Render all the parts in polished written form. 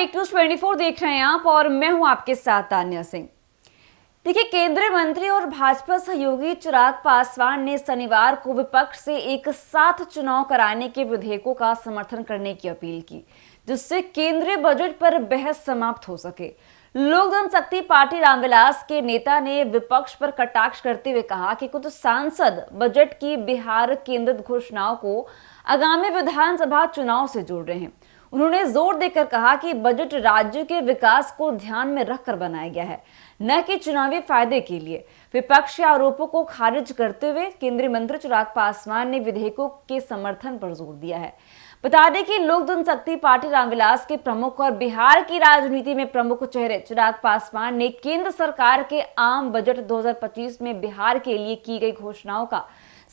एक न्यूज 24 देख रहे हैं आप और मैं हूं आपके साथ तान्या सिंह। देखिए, केंद्रीय मंत्री और भाजपा सहयोगी चिराग पासवान ने शनिवार को विपक्ष से एक साथ चुनाव कराने के विधेयकों का समर्थन करने की अपील की, जिससे केंद्रीय बजट पर बहस समाप्त हो सके। लोक जनशक्ति पार्टी रामविलास के नेता ने विपक्ष पर कटाक्ष करते हुए कहा कि कुछ सांसद बजट की बिहार केंद्रित घोषणाओं को आगामी विधानसभा चुनाव से जोड़ रहे हैं। उन्होंने जोर देकर कहा कि बजट राज्य के विकास को ध्यान में रखकर बनाया गया है, न कि चुनावी फायदे के लिए। विपक्ष के आरोपों को खारिज करते हुए केंद्रीय मंत्री चिराग पासवान ने विधेयकों के समर्थन पर जोर दिया है। बता दें कि लोक जनशक्ति पार्टी रामविलास के प्रमुख और बिहार की राजनीति में प्रमुख चेहरे चिराग पासवान ने केंद्र सरकार के आम बजट 2025 में बिहार के लिए की गई घोषणाओं का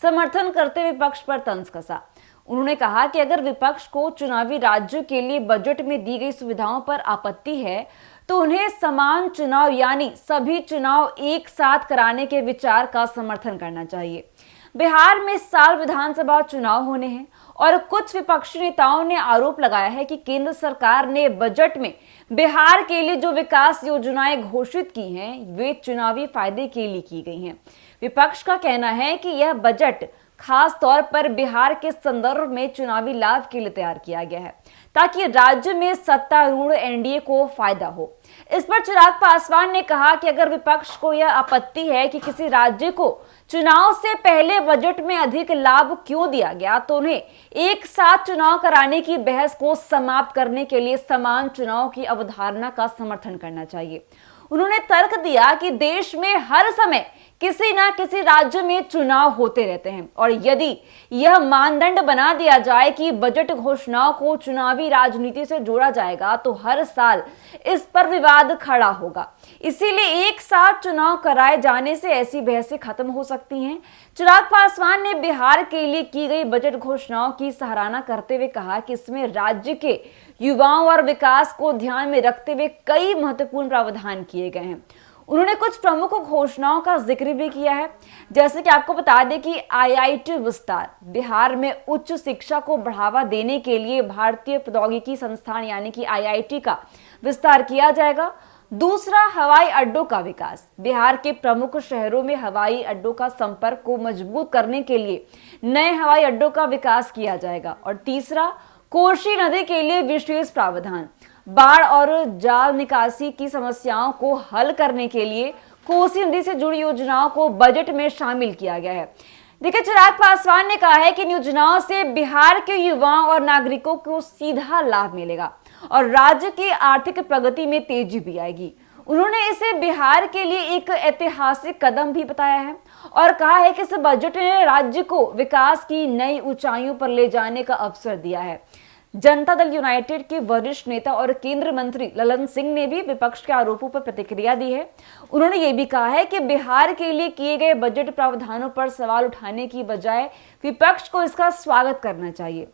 समर्थन करते हुए विपक्ष पर तंज कसा। उन्होंने कहा कि अगर विपक्ष को चुनावी राज्यों के लिए बजट में दी गई सुविधाओं पर आपत्ति है तो उन्हें समान चुनाव यानी सभी चुनाव एक साथ कराने के विचार का समर्थन करना चाहिए। बिहार में इस साल विधानसभा चुनाव होने हैं और कुछ विपक्षी नेताओं ने आरोप लगाया है कि केंद्र सरकार ने बजट में बिहार के लिए जो विकास योजनाएं घोषित की हैं वे चुनावी फायदे के लिए की गई हैं। विपक्ष का कहना है कि यह बजट खास तौर पर बिहार के संदर्भ में चुनावी लाभ के लिए तैयार किया गया है ताकि राज्य में सत्तारूढ़ एनडीए को फायदा हो। इस पर चिराग पासवान ने कहा कि अगर विपक्ष को यह आपत्ति है कि किसी राज्य को चुनाव से पहले बजट में अधिक लाभ क्यों दिया गया तो उन्हें एक साथ चुनाव कराने की बहस को समाप्त करने के लिए समान चुनाव की अवधारणा का समर्थन करना चाहिए। उन्होंने तर्क दिया कि देश में हर समय किसी न किसी राज्य में चुनाव होते रहते हैं और यदि यह मानदंड बना दिया जाए कि बजट घोषणाओं को चुनावी राजनीति से जोड़ा जाएगा तो हर साल इस पर विवाद खड़ा होगा। इसीलिए एक साथ चुनाव कराए जाने से ऐसी बहसें खत्म हो सकती हैं। चिराग पासवान ने बिहार के लिए की गई बजट घोषणाओं की सराहना करते हुए कहा कि इसमें राज्य के युवाओं और विकास को ध्यान में रखते हुए कई महत्वपूर्ण प्रावधान किए गए हैं। उन्होंने कुछ प्रमुख घोषणाओं का जिक्र भी किया है, जैसे कि आपको बता दें कि आईआईटी विस्तार, बिहार में उच्च शिक्षा को बढ़ावा देने के लिए भारतीय प्रौद्योगिकी संस्थान यानी कि आईआईटी का विस्तार किया जाएगा। दूसरा, हवाई अड्डों का विकास, बिहार के प्रमुख शहरों में हवाई अड्डों का संपर्क को मजबूत करने के लिए नए हवाई अड्डों का विकास किया जाएगा। और तीसरा, कोसी नदी के लिए विशेष प्रावधान, बाढ़ और जाल निकासी की समस्याओं को हल करने के लिए कोसी नदी से जुड़ी योजनाओं को बजट में शामिल किया गया है। देखिए, चिराग पासवान ने कहा है कि इन योजनाओं से बिहार के युवाओं और नागरिकों को सीधा लाभ मिलेगा और राज्य की आर्थिक प्रगति में तेजी भी आएगी। उन्होंने इसे बिहार के लिए एक ऐतिहासिक कदम भी बताया है और कहा है कि इस बजट ने राज्य को विकास की नई ऊंचाइयों पर ले जाने का अवसर दिया है। जनता दल यूनाइटेड के वरिष्ठ नेता और केंद्रीय मंत्री ललन सिंह ने भी विपक्ष के आरोपों पर प्रतिक्रिया दी है। उन्होंने ये भी कहा है कि बिहार के लिए किए गए बजट प्रावधानों पर सवाल उठाने की बजाय विपक्ष को इसका स्वागत करना चाहिए।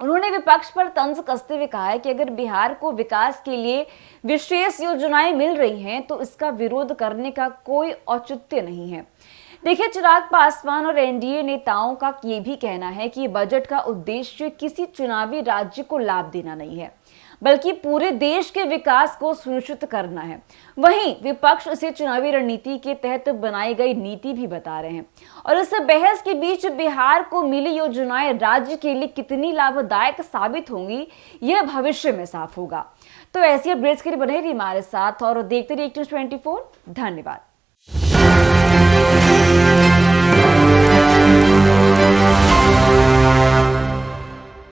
उन्होंने विपक्ष पर तंज कसते हुए कहा है कि अगर बिहार को विकास के लिए विशेष योजनाएं मिल रही हैं तो इसका विरोध करने का कोई औचित्य नहीं है। देखिए, चिराग पासवान और एनडीए नेताओं का ये भी कहना है कि बजट का उद्देश्य किसी चुनावी राज्य को लाभ देना नहीं है, बल्कि पूरे देश के विकास को सुनिश्चित करना है। वहीं विपक्ष इसे चुनावी रणनीति के तहत बनाई गई नीति भी बता रहे हैं और इस बहस के बीच बिहार को मिली योजनाएं राज्य के लिए कितनी लाभदायक साबित होंगी यह भविष्य में साफ होगा। तो ऐसी अपडेट्स के लिए बने रहिए हमारे साथ और देखते रहिए न्यूज़ 24। धन्यवाद।